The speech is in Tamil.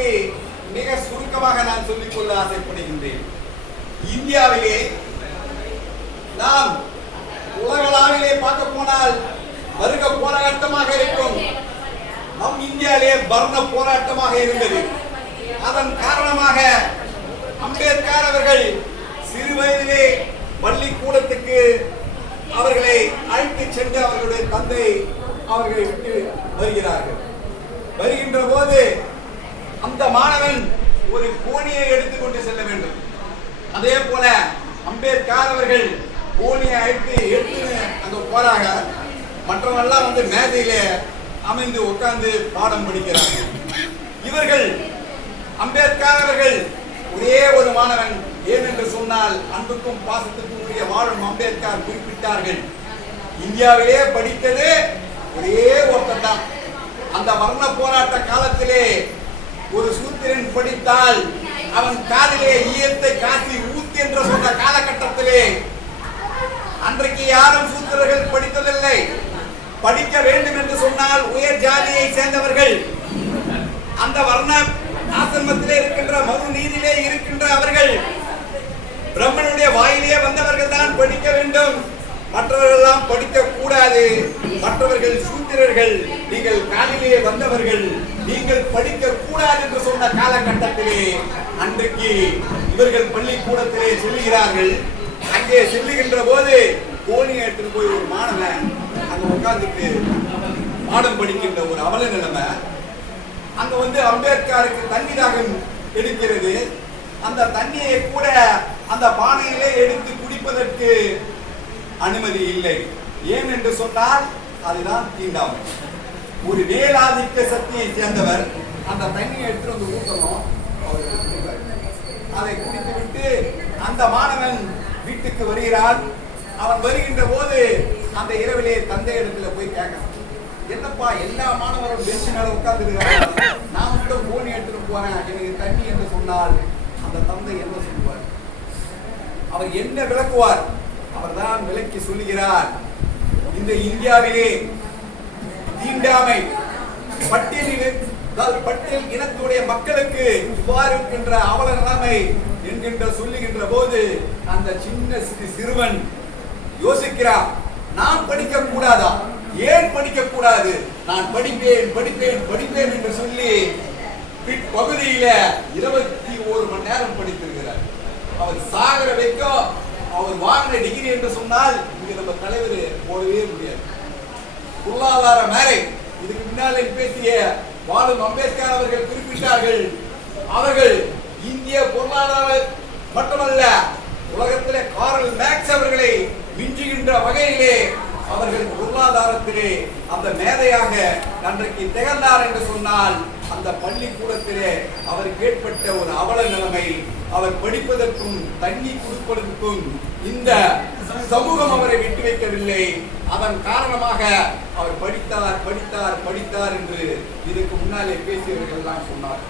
பற்றி மிக சுருக்கமாக நான் சொல்லிக்கொள்ள ஆசைப்படுகின்றேன். இந்தியாவிலே நாம் உலகளாவிலே பார்க்க போனால் வருக போராட்டமாக இருக்கும். நம் இந்தியாவிலே வர்ண போராட்டமாக இருந்தது. அதன் காரணமாக அம்பேத்கர் அவர்கள் சிறு வயதிலே பள்ளிக்கூடத்துக்கு அவர்களை அழைத்து சென்று அவர்களுடைய தந்தை அவர்களை விட்டு வருகிறார்கள். வருகின்ற போது அந்த மாணவன் ஒரு கோணியை எடுத்துக்கொண்டு செல்ல வேண்டும். அதே போல அம்பேத்கர் அவர்கள் கோணியை அழைத்து எடுத்து அங்க போறாங்க. மற்றவெல்லாம் வந்து மேதையிலே அமைந்து உட்கார்ந்து பாடம் படிக்கிறாங்க. இவர்கள் அம்பேத்கர் அவர்கள் ஒரே ஒரு மாணவன். ஏன் என்று சொன்னால் அன்புக்கும் பாசத்துக்கும் உரிய வாழும் அம்பேத்கர் குறிப்பிட்டார்கள். இந்தியாவிலே படித்தது ஒரே ஒருத்தன் தான். அந்த வர்ண போராட்ட காலத்திலே சூத்திரன் அவன் காதிலே ஈயத்தை காசி ஊத்து என்று சொன்ன காலகட்டத்திலே. அன்றைக்கு யாரும் சூத்திரர்கள் படித்ததில்லை. படிக்க வேண்டும் என்று சொன்னால் உயர் ஜாதியை சேர்ந்தவர்கள். அந்த வர்ண ஆசிரமத்திலே இருக்கின்ற மறு நீதியிலே இருக்கின்ற அவர்கள். பிரம்மனுடைய வாயிலே வந்தவர்கள் தான் படிக்க வேண்டும். மற்றவர்கள் எல்லாம் படிக்க கூடாது. மற்றவர்கள் சூத்திரர்கள் நீங்கள் காலிலே வந்தவர்கள் நீங்கள் படிக்க கூடாது என்று சொன்ன காலகட்டத்திலே அன்றைக்கு இவர்கள் பள்ளிக்கூடத்திலே செல்லுகிறார்கள். அங்கே செல்லுகின்ற போது கோணி எடுத்துட்டு போய் ஒரு மாணவன் அங்க உட்கார்ந்துட்டு பாடம் படிக்கின்ற ஒரு அவல நிலைமை. அங்க வந்து அம்பேத்கருக்கு தண்ணி தாகம் எடுக்கிறது. அந்த தண்ணியை கூட அந்த பானையிலே எடுத்து குடிப்பதற்கு அனுமதி இல்லை. ஏன் என்று சொன்னால் அதுதான் தீண்டாமை. ஒரு வேலாதிக்க சக்தியை சேர்ந்தவர் அந்த தண்ணியை எடுத்து வந்து ஊற்றணும் அவர் குடித்து அதை குடித்துவிட்டு அந்த மாணவன் வீட்டுக்கு வருகிறான். அவன் வருகின்ற போது அந்த இரவிலே தந்தை இடத்துல போய் கேட்கணும் என்னப்பா எல்லா மாணவரும் பெஞ்சு மேல உட்கார்ந்து நான் மட்டும் போனி எடுத்துட்டு போறேன். எனக்கு தண்ணி என்று சொன்னால் அந்த தந்தை என்ன சொல்லுவார்? அவர் என்ன விளக்குவார்? அவர் தான் விளக்கி சொல்லுகிறார். இந்த இந்தியாவிலே தீண்டாமை பட்டியலில் பட்டியல் இனத்துடைய மக்களுக்கு இவ்வாறு இருக்கின்ற அவல நிலைமை என்கின்ற சொல்லுகின்ற போது அந்த சின்ன சிறு சிறுவன் யோசிக்கிறான் நான் படிக்க கூடாதா? ஏன் படிக்க கூடாது? நான் படிப்பேன் படிப்பேன் படிப்பேன் என்று சொல்லி பிற்பகுதியில இருபத்தி ஒரு மணி நேரம் படித்திருக்கிறார். அவர் சாகர வைக்கும் அவர் வாங்கின டிகிரி என்று சொன்னால் இங்க நம்ம தலைவர் போடவே முடியாது. பொருளாதார மேலை இதுக்கு முன்னாலே பேசிய வாழும் அம்பேத்கர் அவர்கள் குறிப்பிட்டார்கள். அவர்கள் இந்திய பொருளாதார மட்டுமல்ல உலகத்திலே காரல் மேக்ஸ் அவர்களை மிஞ்சுகின்ற வகையிலே அவர்கள் பொருளாதாரத்திலே அந்த மேதையாக நன்றைக்கு திகழ்ந்தார் என்று சொன்னால் அந்த பள்ளிக்கூடத்திலே அவருக்கு ஏற்பட்ட ஒரு அவல நிலைமை அவர் படிப்பதற்கும் தண்ணி கொடுப்பதற்கும் இந்த சமூகம் அவரை விட்டு வைக்கவில்லை. அதன் காரணமாக அவர் படித்தார் படித்தார் படித்தார் என்று இதுக்கு முன்னாலே பேசியவர்கள் எல்லாம் சொன்னார்